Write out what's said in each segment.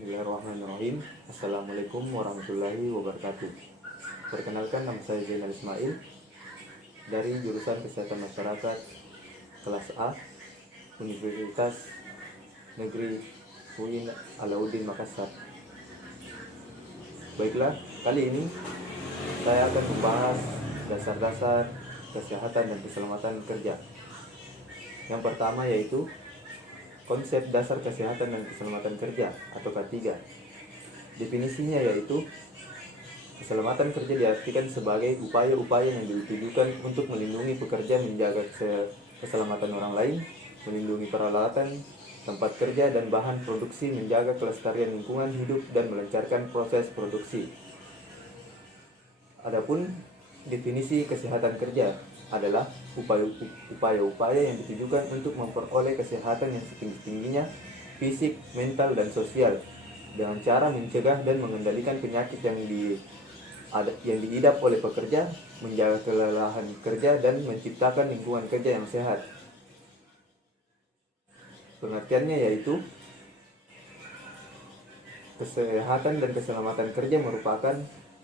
Bismillahirrahmanirrahim. Assalamualaikum warahmatullahi wabarakatuh. Perkenalkan, nama saya Zainal Ismail dari jurusan Kesehatan Masyarakat kelas A, Universitas Negeri UIN Alauddin Makassar. Baiklah, kali ini saya akan membahas dasar-dasar kesehatan dan keselamatan kerja. Yang pertama yaitu konsep dasar kesehatan dan keselamatan kerja atau K3. Definisinya yaitu keselamatan kerja diartikan sebagai upaya-upaya yang ditujukan untuk melindungi pekerja, menjaga keselamatan orang lain, melindungi peralatan, tempat kerja dan bahan produksi, menjaga kelestarian lingkungan hidup dan melancarkan proses produksi. Adapun definisi kesehatan kerja adalah upaya-upaya yang ditujukan untuk memperoleh kesehatan yang setinggi-tingginya fisik, mental, dan sosial dengan cara mencegah dan mengendalikan penyakit yang diidap oleh pekerja, menjaga kelelahan kerja, dan menciptakan lingkungan kerja yang sehat. Pengertiannya yaitu kesehatan dan keselamatan kerja merupakan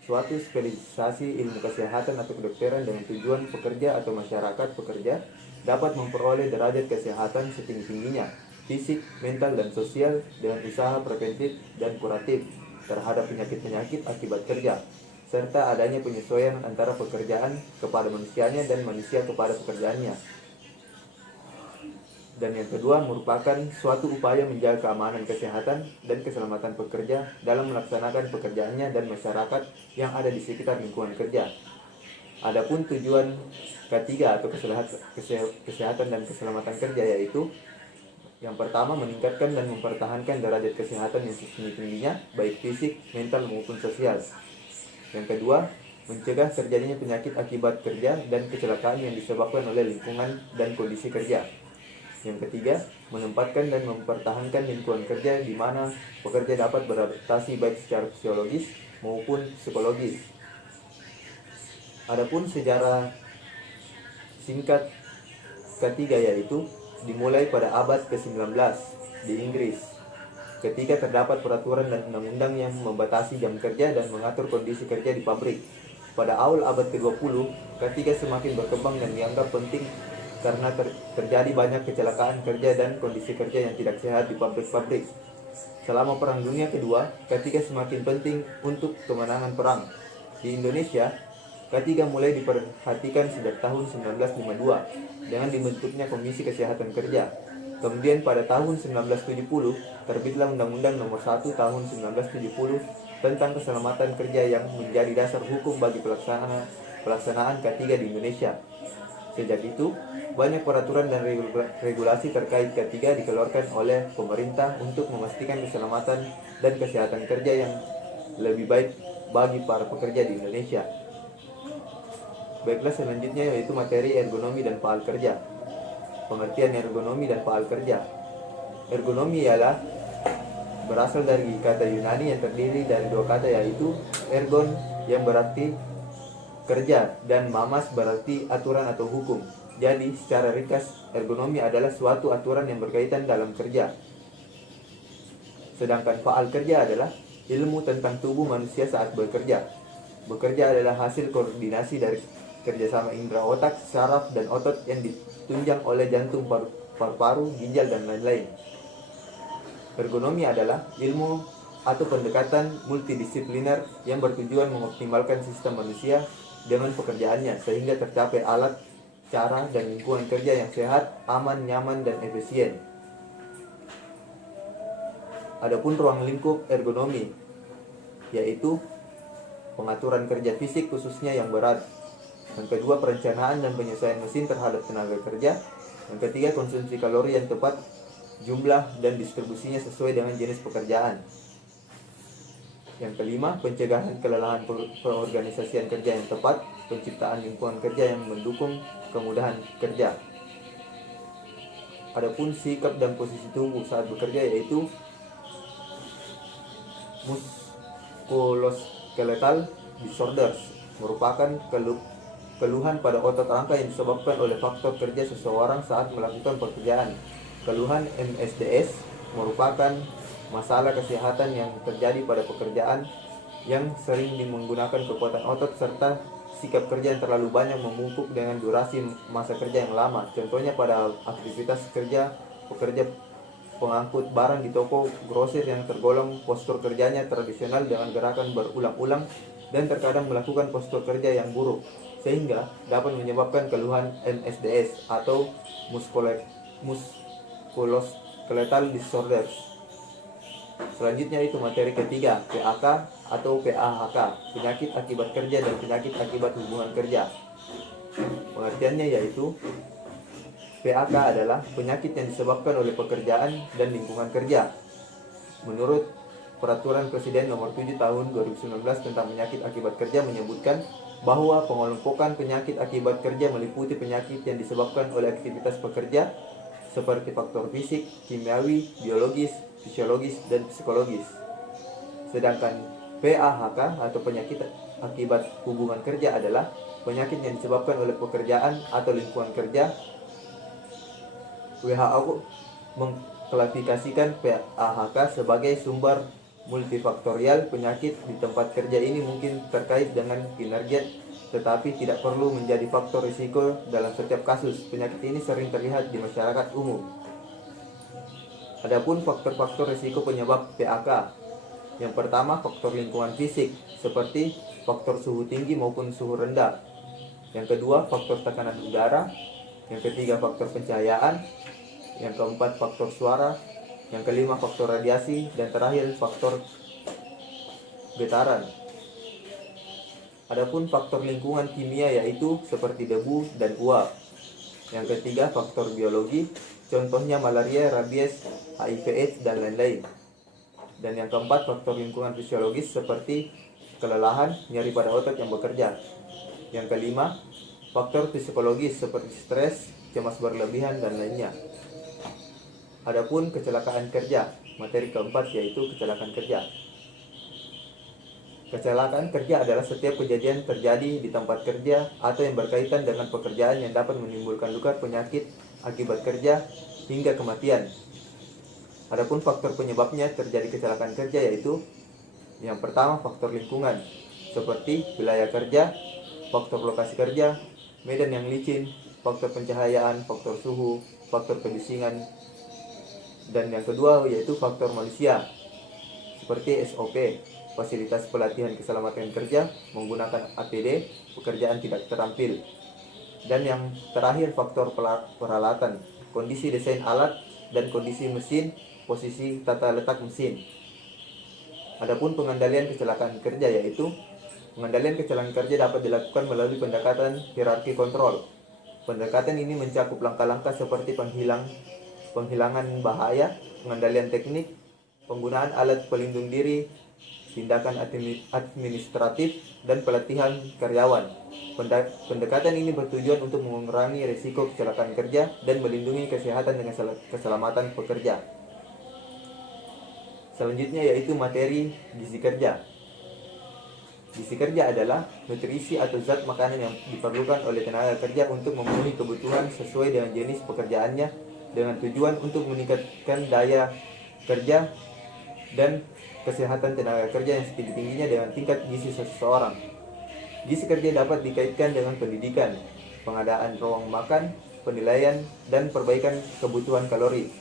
suatu spesialisasi ilmu kesehatan atau kedokteran dengan tujuan pekerja atau masyarakat pekerja dapat memperoleh derajat kesehatan setinggi-tingginya fisik, mental, dan sosial dengan usaha preventif dan kuratif terhadap penyakit-penyakit akibat kerja, serta adanya penyesuaian antara pekerjaan kepada manusianya dan manusia kepada pekerjaannya. Dan yang kedua merupakan suatu upaya menjaga keamanan kesehatan dan keselamatan pekerja dalam melaksanakan pekerjaannya dan masyarakat yang ada di sekitar lingkungan kerja. Adapun tujuan ketiga atau kesehatan dan keselamatan kerja yaitu yang pertama meningkatkan dan mempertahankan derajat kesehatan yang setinggi-tingginya baik fisik, mental maupun sosial. Yang kedua, mencegah terjadinya penyakit akibat kerja dan kecelakaan yang disebabkan oleh lingkungan dan kondisi kerja. Yang ketiga, menempatkan dan mempertahankan lingkungan kerja di mana pekerja dapat beradaptasi baik secara fisiologis maupun psikologis. Adapun sejarah singkat ketiga yaitu dimulai pada abad ke-19 di Inggris, ketika terdapat peraturan dan undang-undang yang membatasi jam kerja dan mengatur kondisi kerja di pabrik. Pada awal abad ke-20, ketiga semakin berkembang dan dianggap penting karena terjadi banyak kecelakaan kerja dan kondisi kerja yang tidak sehat di pabrik-pabrik. Selama Perang Dunia Kedua, K3 semakin penting untuk kemenangan perang. Di Indonesia, K3 mulai diperhatikan sejak tahun 1952 dengan dibentuknya Komisi Kesehatan Kerja. Kemudian pada tahun 1970 terbitlah Undang-Undang Nomor 1 Tahun 1970 tentang keselamatan kerja yang menjadi dasar hukum bagi pelaksanaan K3 di Indonesia. Sejak itu, banyak peraturan dan regulasi terkait K3 dikeluarkan oleh pemerintah untuk memastikan keselamatan dan kesehatan kerja yang lebih baik bagi para pekerja di Indonesia. Baiklah, selanjutnya yaitu materi ergonomi dan paal kerja. Pengertian ergonomi dan paal kerja. Ergonomi ialah berasal dari kata Yunani yang terdiri dari dua kata yaitu ergon yang berarti kerja dan mamas berarti aturan atau hukum. Jadi secara ringkas, ergonomi adalah suatu aturan yang berkaitan dalam kerja. Sedangkan faal kerja adalah ilmu tentang tubuh manusia saat bekerja. Bekerja adalah hasil koordinasi dari kerjasama indera otak, saraf, dan otot yang ditunjang oleh jantung, paru-paru, ginjal, dan lain-lain. Ergonomi adalah ilmu atau pendekatan multidisipliner yang bertujuan mengoptimalkan sistem manusia dengan pekerjaannya sehingga tercapai alat, cara, dan lingkungan kerja yang sehat, aman, nyaman, dan efisien. Adapun ruang lingkup ergonomi yaitu pengaturan kerja fisik khususnya yang berat. Yang kedua, perencanaan dan penyesuaian mesin terhadap tenaga kerja. Yang ketiga, konsumsi kalori yang tepat, jumlah dan distribusinya sesuai dengan jenis pekerjaan. Yang kelima, pencegahan kelelahan perorganisasian kerja yang tepat, penciptaan lingkungan kerja yang mendukung kemudahan kerja. Adapun sikap dan posisi tubuh saat bekerja yaitu musculoskeletal disorders merupakan keluhan pada otot rangka yang disebabkan oleh faktor kerja seseorang saat melakukan pekerjaan. Keluhan MSDS merupakan masalah kesehatan yang terjadi pada pekerjaan yang sering menggunakan kekuatan otot, serta sikap kerja yang terlalu banyak memumpuk dengan durasi masa kerja yang lama. Contohnya pada aktivitas kerja pekerja pengangkut barang di toko grosir yang tergolong postur kerjanya tradisional dengan gerakan berulang-ulang dan terkadang melakukan postur kerja yang buruk, sehingga dapat menyebabkan keluhan MSDS atau musculoskeletal disorders. Selanjutnya itu materi ketiga, PAK atau PAHK, penyakit akibat kerja dan penyakit akibat hubungan kerja. Pengertiannya yaitu PAK adalah penyakit yang disebabkan oleh pekerjaan dan lingkungan kerja. Menurut Peraturan Presiden Nomor 7 Tahun 2019 tentang penyakit akibat kerja menyebutkan bahwa pengelompokan penyakit akibat kerja meliputi penyakit yang disebabkan oleh aktivitas pekerja seperti faktor fisik, kimiawi, biologis, fisiologis, dan psikologis. Sedangkan PAHK atau penyakit akibat hubungan kerja adalah penyakit yang disebabkan oleh pekerjaan atau lingkungan kerja. WHO mengklasifikasikan PAHK sebagai sumber multifaktorial. Penyakit di tempat kerja ini mungkin terkait dengan kinerja, tetapi tidak perlu menjadi faktor risiko dalam setiap kasus. Penyakit ini sering terlihat di masyarakat umum. Adapun faktor-faktor risiko penyebab PAK. Yang pertama, faktor lingkungan fisik, seperti faktor suhu tinggi maupun suhu rendah. Yang kedua, faktor tekanan udara. Yang ketiga, faktor pencahayaan. Yang keempat, faktor suara. Yang kelima, faktor radiasi. Dan terakhir, faktor getaran. Adapun faktor lingkungan kimia yaitu seperti debu dan uap. Yang ketiga, faktor biologi, contohnya malaria, rabies, HIV/AIDS, dan lain-lain. Dan yang keempat, faktor lingkungan fisiologis seperti kelelahan, nyeri pada otot yang bekerja. Yang kelima, faktor psikologis seperti stres, cemas berlebihan, dan lainnya. Adapun kecelakaan kerja, materi keempat yaitu kecelakaan kerja. Kecelakaan kerja adalah setiap kejadian terjadi di tempat kerja atau yang berkaitan dengan pekerjaan yang dapat menimbulkan luka, penyakit akibat kerja, hingga kematian. Adapun faktor penyebabnya terjadi kecelakaan kerja yaitu yang pertama, faktor lingkungan seperti wilayah kerja, faktor lokasi kerja, medan yang licin, faktor pencahayaan, faktor suhu, faktor kebisingan. Dan yang kedua yaitu faktor manusia seperti SOP, fasilitas pelatihan keselamatan kerja menggunakan APD, pekerjaan tidak terampil. Dan yang terakhir, faktor peralatan, kondisi desain alat dan kondisi mesin, posisi tata letak mesin. Adapun pengendalian kecelakaan kerja yaitu pengendalian kecelakaan kerja dapat dilakukan melalui pendekatan hierarki kontrol. Pendekatan ini mencakup langkah-langkah seperti penghilangan bahaya, pengendalian teknik, penggunaan alat pelindung diri, tindakan administratif, dan pelatihan karyawan. Pendekatan ini bertujuan untuk mengurangi risiko kecelakaan kerja dan melindungi kesehatan dengan keselamatan pekerja. Selanjutnya yaitu materi gizi kerja. Gizi kerja adalah nutrisi atau zat makanan yang diperlukan oleh tenaga kerja untuk memenuhi kebutuhan sesuai dengan jenis pekerjaannya, dengan tujuan untuk meningkatkan daya kerja dan kesehatan tenaga kerja yang setinggi-tingginya dengan tingkat gizi seseorang. Gizi kerja dapat dikaitkan dengan pendidikan, pengadaan ruang makan, penilaian, dan perbaikan kebutuhan kalori.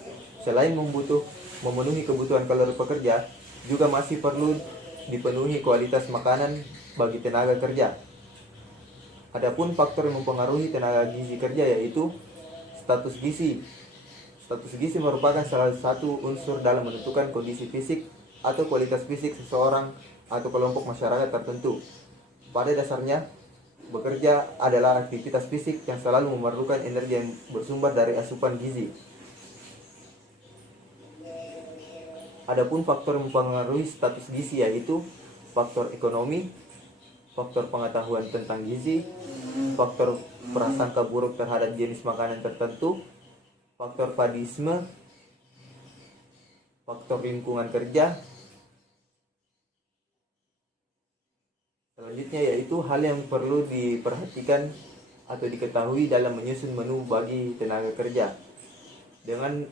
Selain memenuhi kebutuhan kalori pekerja, juga masih perlu dipenuhi kualitas makanan bagi tenaga kerja. Adapun faktor yang mempengaruhi tenaga gizi kerja yaitu status gizi. Status gizi merupakan salah satu unsur dalam menentukan kondisi fisik atau kualitas fisik seseorang atau kelompok masyarakat tertentu. Pada dasarnya, bekerja adalah aktivitas fisik yang selalu memerlukan energi yang bersumber dari asupan gizi. Adapun faktor yang mempengaruhi status gizi yaitu faktor ekonomi, faktor pengetahuan tentang gizi, faktor prasangka buruk terhadap jenis makanan tertentu, faktor fadisme, faktor lingkungan kerja. Selanjutnya yaitu hal yang perlu diperhatikan atau diketahui dalam menyusun menu bagi tenaga kerja. Dengan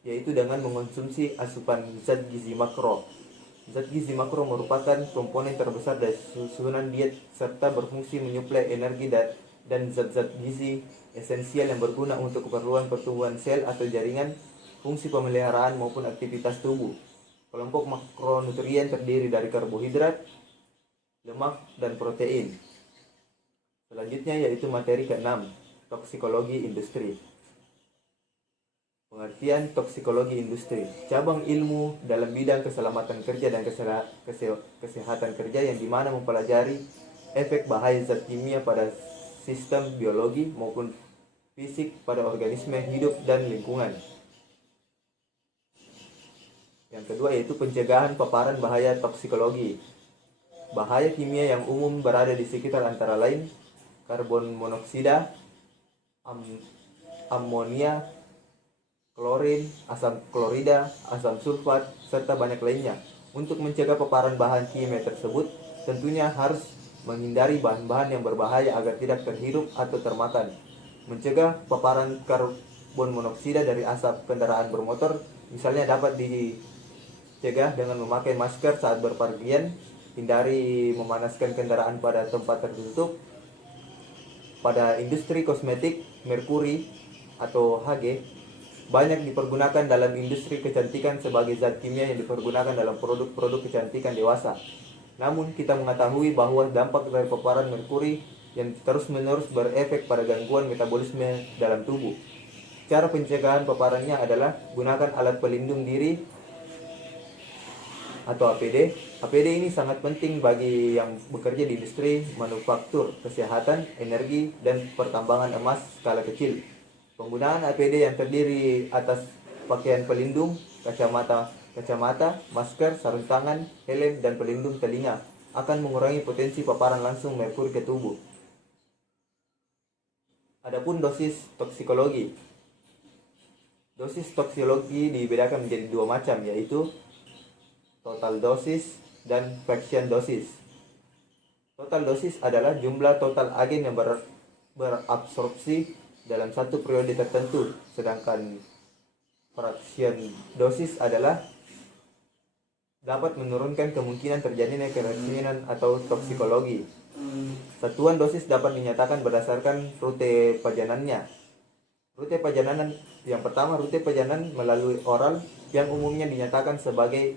yaitu dengan mengonsumsi asupan zat gizi makro. Zat gizi makro merupakan komponen terbesar dari susunan diet serta berfungsi menyuplai energi dan zat-zat gizi esensial yang berguna untuk keperluan pertumbuhan sel atau jaringan, fungsi pemeliharaan maupun aktivitas tubuh. Kelompok makronutrien terdiri dari karbohidrat, lemak, dan protein. Selanjutnya yaitu materi ke-6, toksikologi industri. Pengertian toksikologi industri, cabang ilmu dalam bidang keselamatan kerja dan kesehatan kerja yang dimana mempelajari efek bahaya zat kimia pada sistem biologi maupun fisik pada organisme hidup dan lingkungan. Yang kedua yaitu pencegahan paparan bahaya toksikologi. Bahaya kimia yang umum berada di sekitar antara lain karbon monoksida, amonia, klorin, asam klorida, asam sulfat, serta banyak lainnya. Untuk mencegah paparan bahan kimia tersebut, tentunya harus menghindari bahan-bahan yang berbahaya agar tidak terhirup atau termakan. Mencegah paparan karbon monoksida dari asap kendaraan bermotor, misalnya dapat dicegah dengan memakai masker saat berpergian, hindari memanaskan kendaraan pada tempat tertutup. Pada industri kosmetik, merkuri atau Hg banyak dipergunakan dalam industri kecantikan sebagai zat kimia yang dipergunakan dalam produk-produk kecantikan dewasa. Namun kita mengetahui bahwa dampak dari paparan merkuri yang terus-menerus berefek pada gangguan metabolisme dalam tubuh. Cara pencegahan paparannya adalah gunakan alat pelindung diri atau APD. APD ini sangat penting bagi yang bekerja di industri manufaktur, kesehatan, energi, dan pertambangan emas skala kecil. Penggunaan APD yang terdiri atas pakaian pelindung, kacamata, masker, sarung tangan, helm, dan pelindung telinga akan mengurangi potensi paparan langsung merkuri ke tubuh. Adapun dosis toksikologi. Dosis toksikologi dibedakan menjadi dua macam, yaitu total dosis dan fraction dosis. Total dosis adalah jumlah total agen yang berabsorpsi dalam satu periode tertentu, sedangkan fraction dosis adalah dapat menurunkan kemungkinan terjadinya keracunan atau toksikologi. Satuan dosis dapat dinyatakan berdasarkan rute pajanannya. Rute pajanan yang pertama, rute pajanan melalui oral yang umumnya dinyatakan sebagai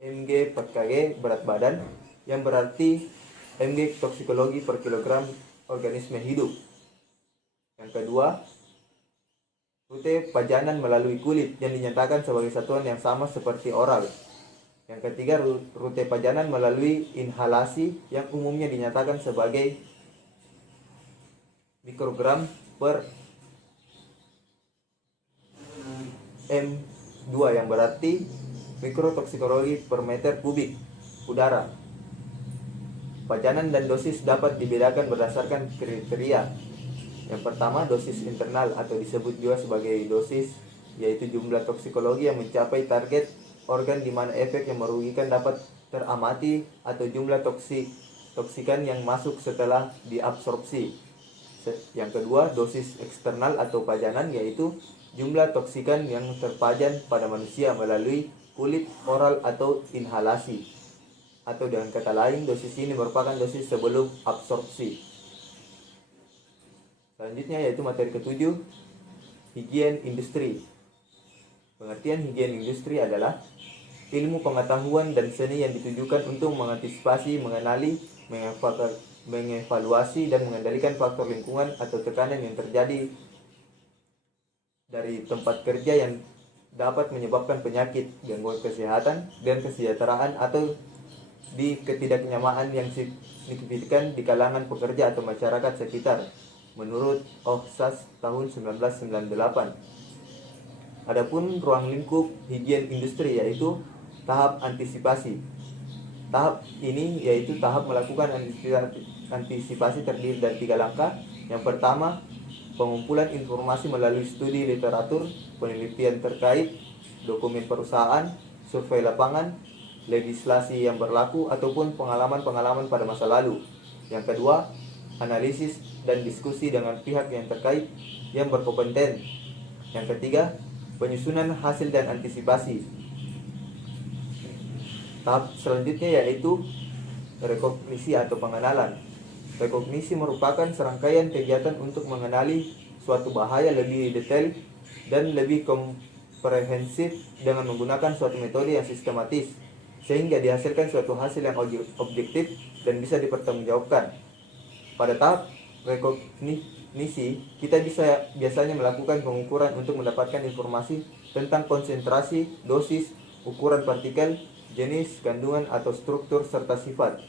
mg per kg berat badan, yang berarti mg toksikologi per kilogram organisme hidup. Yang kedua, rute pajanan melalui kulit yang dinyatakan sebagai satuan yang sama seperti oral. Yang ketiga, rute pajanan melalui inhalasi yang umumnya dinyatakan sebagai mikrogram per M2 yang berarti mikrotoksikologi per meter kubik udara. Pajanan dan dosis dapat dibedakan berdasarkan kriteria. Yang pertama, dosis internal atau disebut juga sebagai dosis, yaitu jumlah toksikologi yang mencapai target organ di mana efek yang merugikan dapat teramati, atau jumlah toksikan yang masuk setelah diabsorpsi. Yang kedua, dosis eksternal atau pajanan, yaitu jumlah toksikan yang terpajan pada manusia melalui kulit, oral, atau inhalasi. Atau dengan kata lain, dosis ini merupakan dosis sebelum absorpsi. Selanjutnya yaitu materi ke-7, higien industri. Pengertian higien industri adalah ilmu pengetahuan dan seni yang ditujukan untuk mengantisipasi, mengenali, mengevaluasi, dan mengendalikan faktor lingkungan atau tekanan yang terjadi dari tempat kerja yang dapat menyebabkan penyakit, gangguan kesehatan, dan kesejahteraan atau di ketidaknyamaan yang signifikan di kalangan pekerja atau masyarakat sekitar, menurut OHSAS tahun 1998. Adapun ruang lingkup higien industri yaitu tahap antisipasi. Tahap ini yaitu tahap melakukan antisipasi terdiri dari 3 langkah. Yang pertama, pengumpulan informasi melalui studi literatur, penelitian terkait, dokumen perusahaan, survei lapangan, legislasi yang berlaku, ataupun pengalaman-pengalaman pada masa lalu. Yang kedua, analisis dan diskusi dengan pihak yang terkait yang berkompeten. Yang ketiga, Penyusunan hasil dan antisipasi. Tahap selanjutnya yaitu rekognisi atau pengenalan. Rekognisi merupakan serangkaian kegiatan untuk mengenali suatu bahaya lebih detail dan lebih komprehensif dengan menggunakan suatu metode yang sistematis, sehingga dihasilkan suatu hasil yang objektif dan bisa dipertanggungjawabkan. Pada tahap rekognisi, kita biasanya melakukan pengukuran untuk mendapatkan informasi tentang konsentrasi, dosis, ukuran partikel, jenis, kandungan atau struktur serta sifat.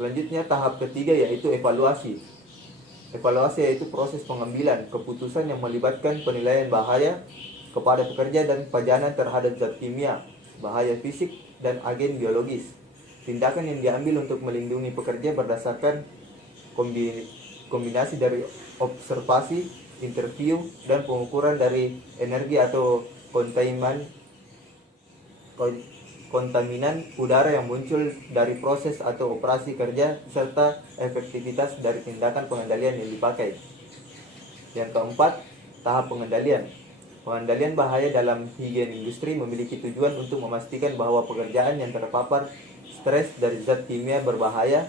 Selanjutnya tahap ketiga yaitu evaluasi. Evaluasi yaitu proses pengambilan keputusan yang melibatkan penilaian bahaya kepada pekerja dan pajanan terhadap zat kimia, bahaya fisik, dan agen biologis. Tindakan yang diambil untuk melindungi pekerja berdasarkan kombinasi dari observasi, interview, dan pengukuran dari energi atau kontaminan udara yang muncul dari proses atau operasi kerja serta efektivitas dari tindakan pengendalian yang dipakai. Yang keempat, tahap pengendalian. Pengendalian bahaya dalam higien industri memiliki tujuan untuk memastikan bahwa pekerjaan yang terpapar stres dari zat kimia berbahaya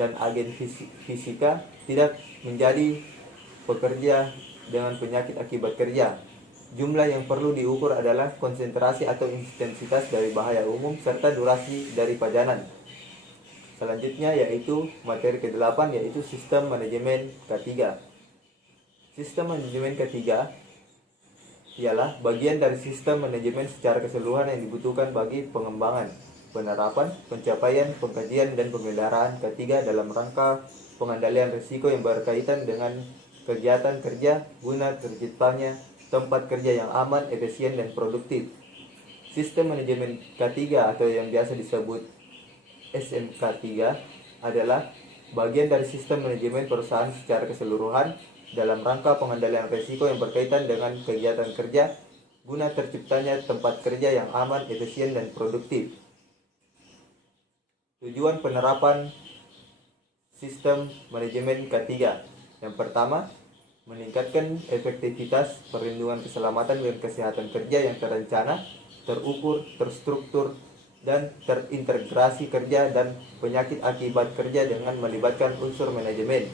dan agen fisika tidak menjadi pekerja dengan penyakit akibat kerja. Jumlah yang perlu diukur adalah konsentrasi atau intensitas dari bahaya umum serta durasi dari pajanan. Selanjutnya yaitu materi ke-8 yaitu sistem manajemen K3. Sistem manajemen K3 ialah bagian dari sistem manajemen secara keseluruhan yang dibutuhkan bagi pengembangan, penerapan, pencapaian, pengkajian, dan pemeliharaan K3 dalam rangka pengendalian risiko yang berkaitan dengan kegiatan kerja guna terciptanya tempat kerja yang aman, efisien, dan produktif. Sistem manajemen K3 atau yang biasa disebut SMK3 adalah bagian dari sistem manajemen perusahaan secara keseluruhan dalam rangka pengendalian risiko yang berkaitan dengan kegiatan kerja guna terciptanya tempat kerja yang aman, efisien, dan produktif. Tujuan penerapan sistem manajemen K3. Yang pertama, meningkatkan efektivitas perlindungan keselamatan dan kesehatan kerja yang terencana, terukur, terstruktur, dan terintegrasi kerja dan penyakit akibat kerja dengan melibatkan unsur manajemen.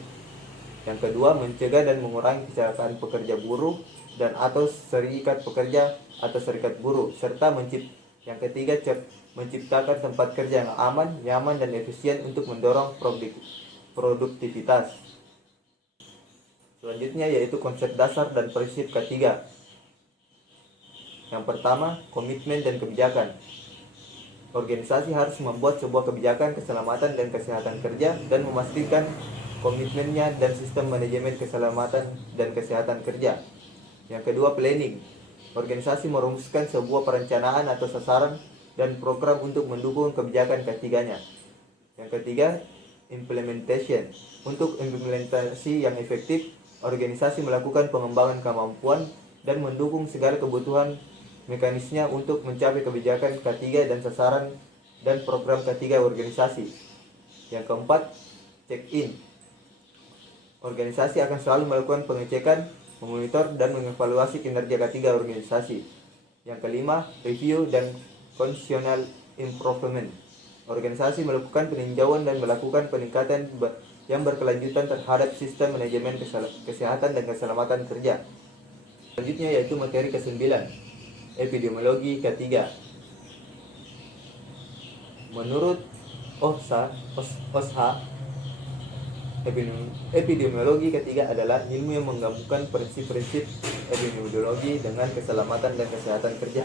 Yang kedua, mencegah dan mengurangi kecelakaan pekerja buruh dan atau serikat pekerja atau serikat buruh, serta yang ketiga, menciptakan tempat kerja yang aman, nyaman, dan efisien untuk mendorong produktivitas. Selanjutnya yaitu konsep dasar dan prinsip K3. Yang pertama, komitmen dan kebijakan. Organisasi harus membuat sebuah kebijakan keselamatan dan kesehatan kerja dan memastikan komitmennya dan sistem manajemen keselamatan dan kesehatan kerja. Yang kedua, planning. Organisasi merumuskan sebuah perencanaan atau sasaran dan program untuk mendukung kebijakan K3-nya. Yang ketiga, implementation. Untuk implementasi yang efektif, organisasi melakukan pengembangan kemampuan dan mendukung segala kebutuhan mekanisnya untuk mencapai kebijakan K3 dan sasaran dan program K3 organisasi. Yang keempat, check-in. Organisasi akan selalu melakukan pengecekan, memonitor, dan mengevaluasi kinerja K3 organisasi. Yang kelima, review dan functional improvement. Organisasi melakukan peninjauan dan melakukan peningkatan yang berkelanjutan terhadap sistem manajemen kesehatan dan keselamatan kerja. Selanjutnya yaitu materi ke-9, epidemiologi K3. Menurut OSHA, epidemiologi K3 adalah ilmu yang menggabungkan prinsip-prinsip epidemiologi dengan keselamatan dan kesehatan kerja.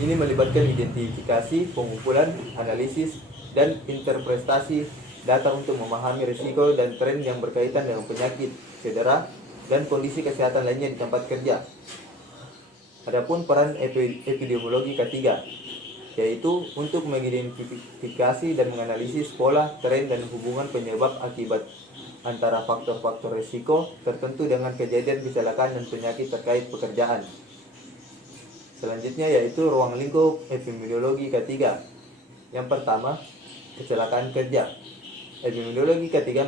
Ini melibatkan identifikasi, pengumpulan, analisis, dan interpretasi data untuk memahami risiko dan tren yang berkaitan dengan penyakit, cedera, dan kondisi kesehatan lainnya di tempat kerja. Adapun peran epidemiologi K3 yaitu untuk mengidentifikasi dan menganalisis pola, tren, dan hubungan penyebab akibat antara faktor-faktor risiko tertentu dengan kejadian kecelakaan dan penyakit terkait pekerjaan. Selanjutnya yaitu ruang lingkup epidemiologi K3. Yang pertama, kecelakaan kerja. Epidemiologi ketiga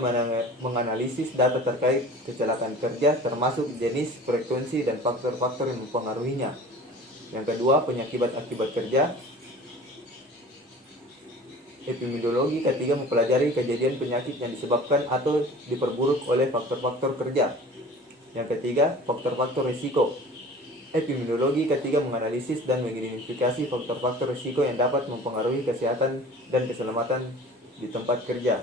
menganalisis data terkait kecelakaan kerja termasuk jenis, frekuensi, dan faktor-faktor yang mempengaruhinya. Yang kedua, penyakit akibat kerja. Epidemiologi ketiga mempelajari kejadian penyakit yang disebabkan atau diperburuk oleh faktor-faktor kerja. Yang ketiga, faktor-faktor risiko. Epidemiologi ketiga menganalisis dan mengidentifikasi faktor-faktor risiko yang dapat mempengaruhi kesehatan dan keselamatan di tempat kerja.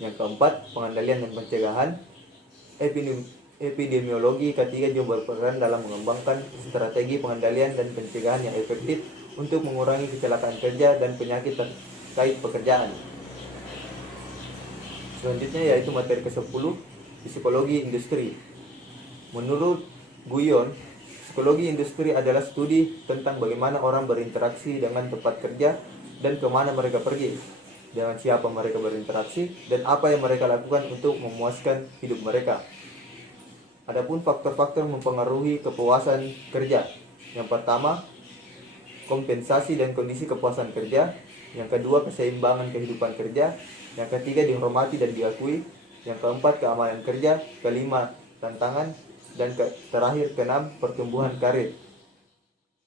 Yang keempat, pengendalian dan pencegahan. Epidemiologi ketiga juga berperan dalam mengembangkan strategi pengendalian dan pencegahan yang efektif untuk mengurangi kecelakaan kerja dan penyakit terkait pekerjaan. Selanjutnya yaitu materi ke-10, psikologi industri. Menurut Guyon, psikologi industri adalah studi tentang bagaimana orang berinteraksi dengan tempat kerja dan kemana mereka pergi, dengan siapa mereka berinteraksi, dan apa yang mereka lakukan untuk memuaskan hidup mereka. Adapun faktor-faktor mempengaruhi kepuasan kerja. Yang pertama, kompensasi dan kondisi kepuasan kerja. Yang kedua, keseimbangan kehidupan kerja. Yang ketiga, dihormati dan diakui. Yang keempat, keamanan kerja. Kelima, tantangan. Dan terakhir, keenam, pertumbuhan karir.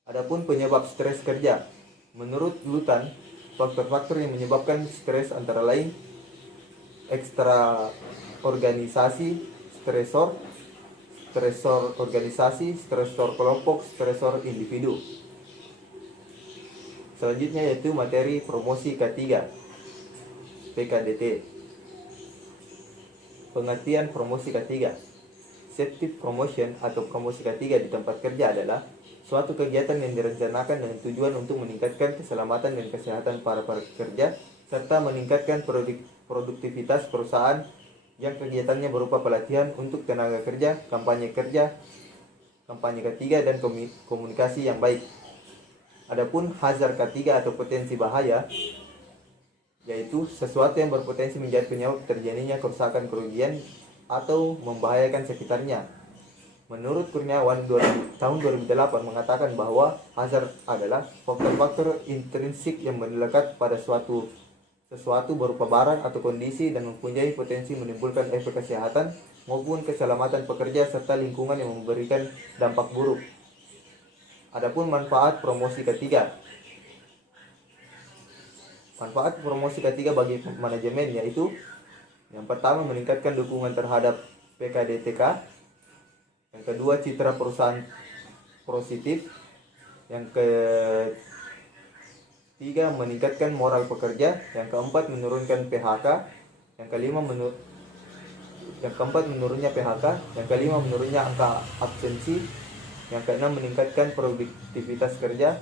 Adapun penyebab stres kerja. Menurut Lutan, faktor-faktor yang menyebabkan stres antara lain ekstra organisasi, stresor organisasi, stresor kelompok, stresor individu. Selanjutnya yaitu materi promosi K3, PKDT. Pengertian promosi K3. Selective promotion atau promosi K3 di tempat kerja adalah suatu kegiatan yang direncanakan dengan tujuan untuk meningkatkan keselamatan dan kesehatan para pekerja serta meningkatkan produktivitas perusahaan yang kegiatannya berupa pelatihan untuk tenaga kerja, kampanye K3 dan komunikasi yang baik. Adapun hazard K3 atau potensi bahaya yaitu sesuatu yang berpotensi menjadi penyebab terjadinya kerusakan, kerugian atau membahayakan sekitarnya. Menurut Kurniawan tahun 2008 mengatakan bahwa hazard adalah faktor-faktor intrinsik yang melekat pada sesuatu berupa barang atau kondisi dan mempunyai potensi menimbulkan efek kesehatan maupun keselamatan pekerja serta lingkungan yang memberikan dampak buruk. Adapun manfaat promosi K3. Manfaat promosi K3 bagi manajemen yaitu yang pertama, meningkatkan dukungan terhadap PKDTK. Yang kedua, citra perusahaan positif. Yang ketiga, meningkatkan moral pekerja. Yang keempat, menurunkan PHK. Yang keempat, menurunnya PHK. Yang kelima, menurunnya angka absensi. Yang keenam, meningkatkan produktivitas kerja.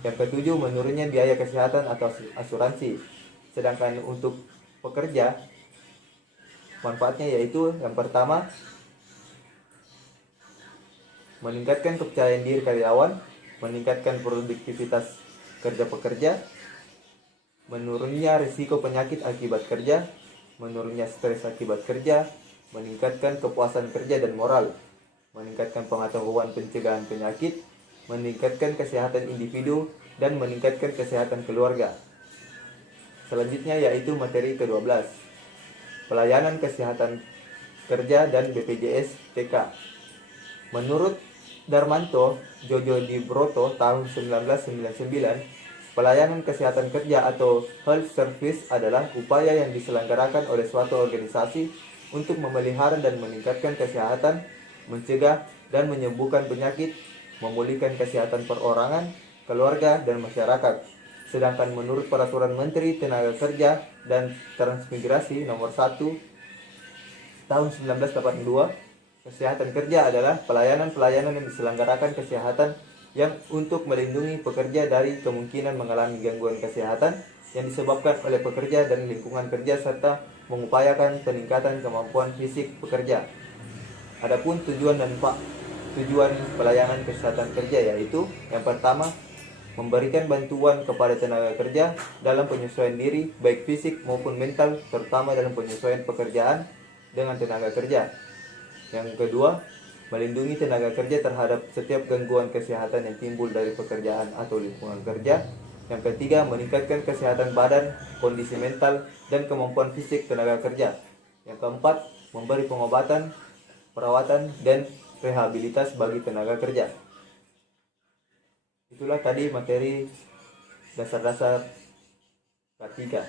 Yang ketujuh, menurunnya biaya kesehatan atau asuransi. Sedangkan untuk pekerja, manfaatnya yaitu yang pertama, meningkatkan kepercayaan diri karyawan, meningkatkan produktivitas kerja pekerja, menurunnya risiko penyakit akibat kerja, menurunnya stres akibat kerja, meningkatkan kepuasan kerja dan moral, meningkatkan pengetahuan pencegahan penyakit, meningkatkan kesehatan individu, dan meningkatkan kesehatan keluarga. Selanjutnya yaitu materi ke-12. Pelayanan kesehatan kerja dan BPJS TK. Menurut Darmanto Jojo di Broto tahun 1999, pelayanan kesehatan kerja atau health service adalah upaya yang diselenggarakan oleh suatu organisasi untuk memelihara dan meningkatkan kesehatan, mencegah dan menyembuhkan penyakit, memulihkan kesehatan perorangan, keluarga, dan masyarakat. Sedangkan menurut Peraturan Menteri Tenaga Kerja dan Transmigrasi Nomor 1 Tahun 1982, kesehatan kerja adalah pelayanan-pelayanan yang diselenggarakan kesehatan yang untuk melindungi pekerja dari kemungkinan mengalami gangguan kesehatan yang disebabkan oleh pekerja dan lingkungan kerja serta mengupayakan peningkatan kemampuan fisik pekerja. Adapun tujuan pelayanan kesehatan kerja yaitu yang pertama, memberikan bantuan kepada tenaga kerja dalam penyesuaian diri baik fisik maupun mental, terutama dalam penyesuaian pekerjaan dengan tenaga kerja. Yang kedua, melindungi tenaga kerja terhadap setiap gangguan kesehatan yang timbul dari pekerjaan atau lingkungan kerja. Yang ketiga, meningkatkan kesehatan badan, kondisi mental, dan kemampuan fisik tenaga kerja. Yang keempat, memberi pengobatan, perawatan, dan rehabilitas bagi tenaga kerja. Itulah tadi materi dasar-dasar K3.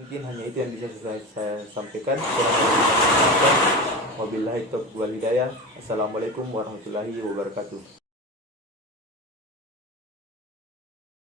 Mungkin hanya itu yang bisa saya sampaikan. Wabillahi taufiq wal hidayah. Assalamualaikum warahmatullahi wabarakatuh.